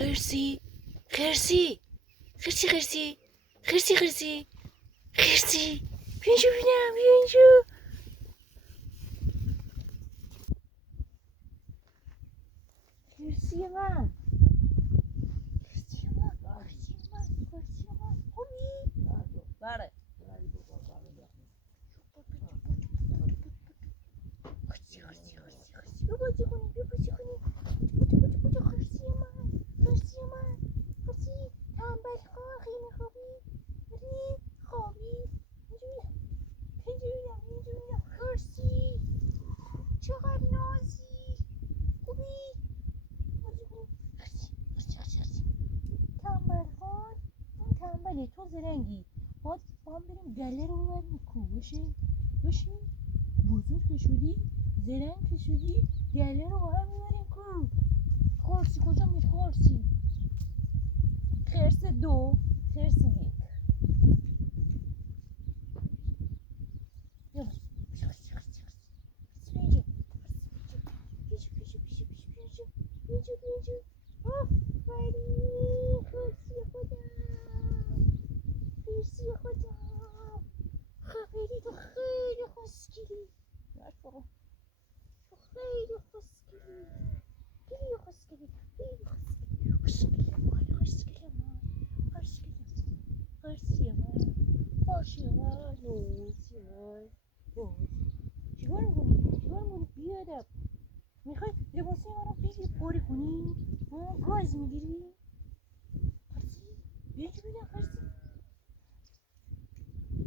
خرسی خرسی خرسی خرسی خرسی خرسی خرسی بیا اینجا ببینم بیا اینجا خرسی من خرسی من خرسی من خرسی من خوبی؟ بله خرسی خرسی خرسی خرسی بیا بازی کنیم بیا بازی کنیم بودو خرسی من خرسی من خرسی تنبل خواه خیلی خوبی بری خوابی اینجا خرسی چقدر نازی خوبی بازی کنیم خرسی خرسی خرسی خرسی تنبل خواه اون تنبله تو زرنگی باید با هم بریم گله رو ببریم کو باشه بزرگ که شدی زرنگ که شدی گله رو با هم ببریم کو خرسی کجا میری خرسی خرس دو خرس یک بیا خرسی خرسی خرسی بیا اینجا آفرین خرسی خودم خبری تو خیلی خوشگلی تو خیلی خوشگلی خیلی خوشگلی خیلی خوشگلی خوشگلی من خرسی من نوزی من چیکار میکنی بیادب میخوای لباسی من رو بگیری پاره کنی گاز میگیری خرسی بیا اینجا ببینم خرسی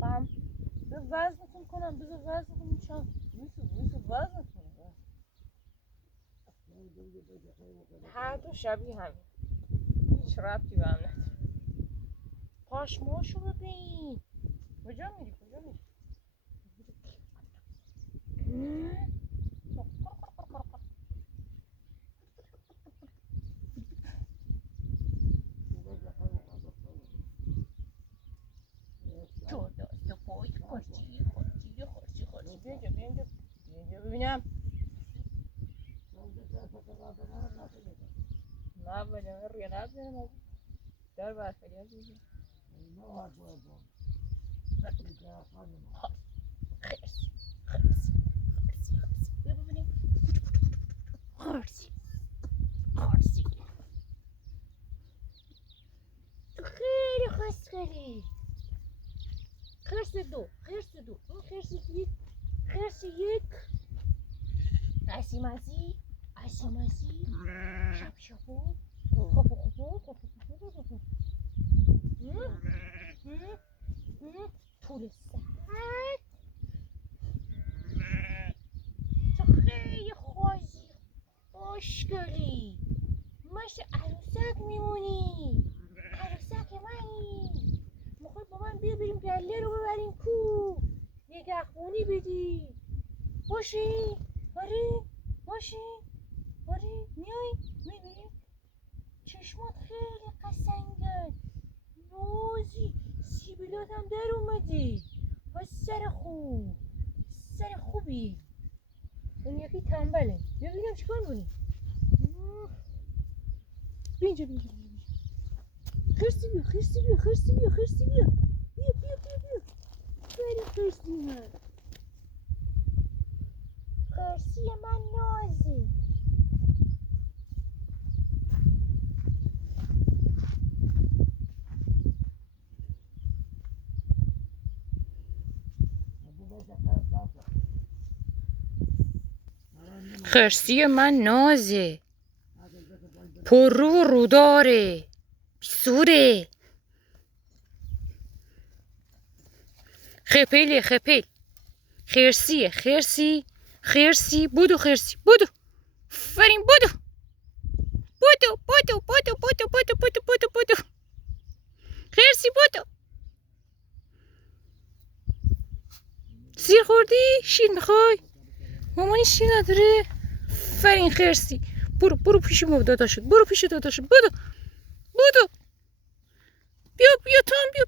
بام به وزنتون کنم بذار وزنتون چند وزنتون هر دو شبیه همین هیچ ربطی به هم نداره پاشماشو ببین کجا میری تو دست پای خرسی بیا اینجا ببینم نه بله من روی نبزنم در برفری از اینجا خرسی بیا ببینیم خرسی تو خیلی خسکری خرس دو این خرس یک عصیمسی شپو خوبو طول سر تو خیلی خوشگلی مثل عروسک میمونی عروسک منی میخوای با من بیا بریم گله رو ببریم کو نگهبانی بدی باشی میای میبینیم چشمات خیلی قشنگن نازی سیبیلات هم در اومدی پس سر خوبی اون یکی تنبله بیا ببینم چیکار کنی بیا اینجا خرسی بیا بری خرسی من نازی خرسی من نازه پررو و روداره سوره خپل خرسی بودو فرین بودو خرسی بودو سیر خوردی؟ شیر میخوای؟ مامانی شیر نداره؟ فرین خرسی برو پیش داداشت بودو بیا تو هم بیا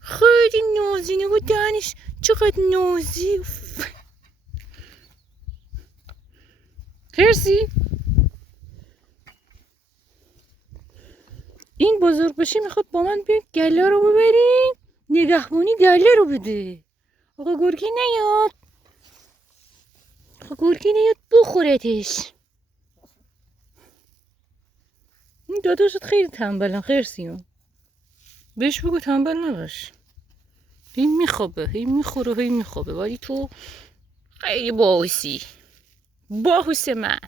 خیلی نازی نگو دهنش چقدر نازی خرسی این بزرگ بشه میخواد با من بیاد گله رو ببریم نگهبانی گله رو بده. آقا گرگی نیاد، آقا گرگی نیاد بخورتش. این داداشت خیلی تنبلن خرسیون، بهش بگو تنبل نباش. این میخوابه، این میخوره، این میخوابه، ولی تو خیلی باحوسی، باحوس من.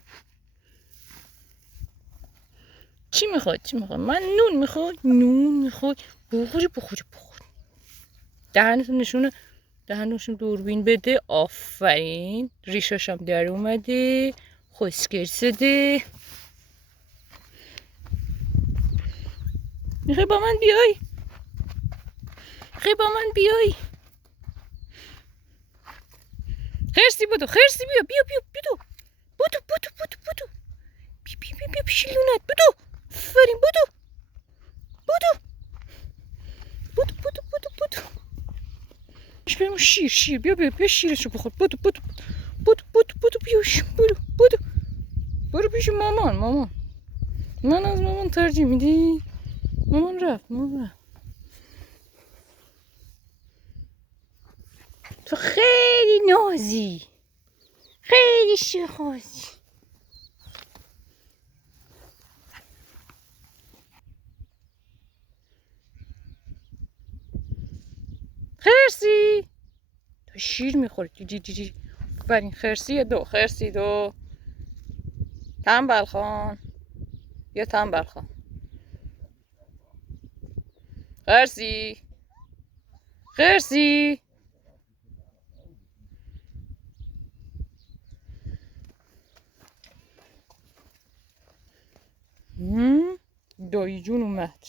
چی میخواد؟ چی میخواد؟ من نون میخواد؟ نون میخواد؟ بخوری بخوری بخوری. دهنتون نشونه، دهنشون دوربین بده. آفرین، ریشاشم در اومده، خسکر شده. میخوای با من بیای؟ میخوای با من بیای؟ خرسی بودو، خرسی بیا بیا بیا بودو بودو بودو بودو بودو بیا بیا بیا بیا پیش لونت بودو. آفرین بودو بودو بودو بودو بودو بودو. بریم شیر بیا بیا بیا شیرشو بخور. بودو بودو بودو بودو بودو بیاش بودو بودو. برو پیش مامان. من از مامان ترجیح میدی؟ مامان رفت. تو خیلی نازی، خیلی شیخازی. خرسی تو شیر میخوری. جی برین خرسی دو، خرسی دو. تنبل خان یا تنبل خان. خرسی دایی جون اومد.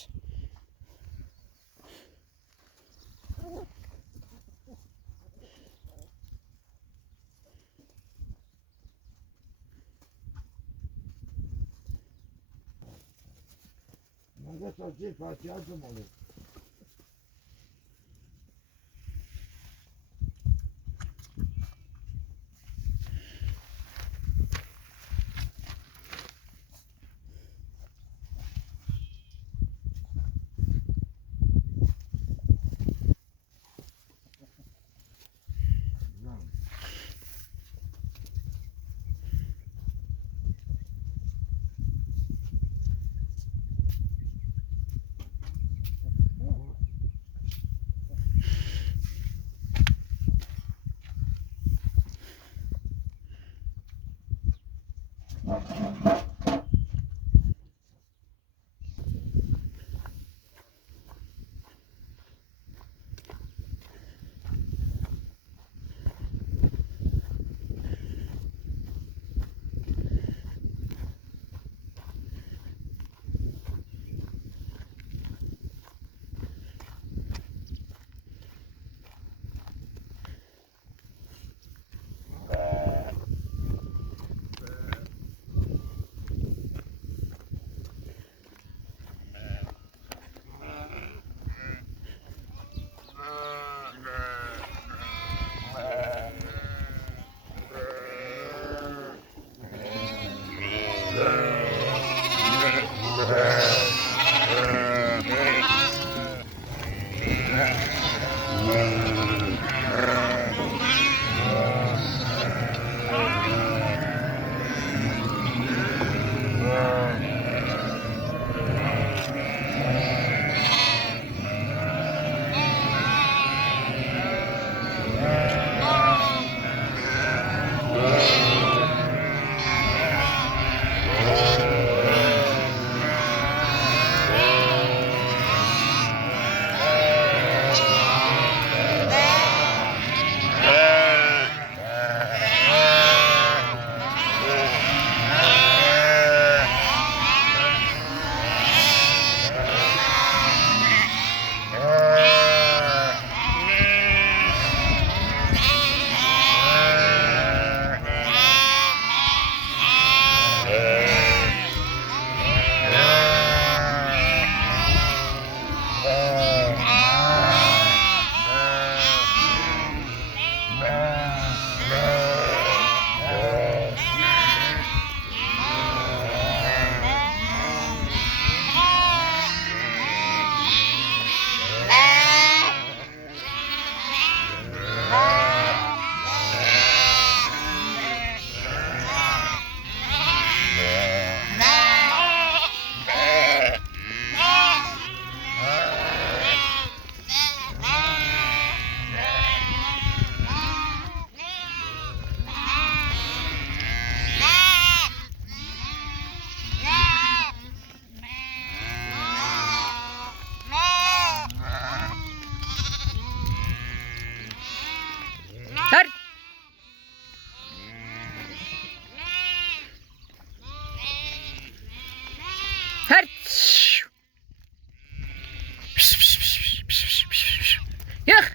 Yuk.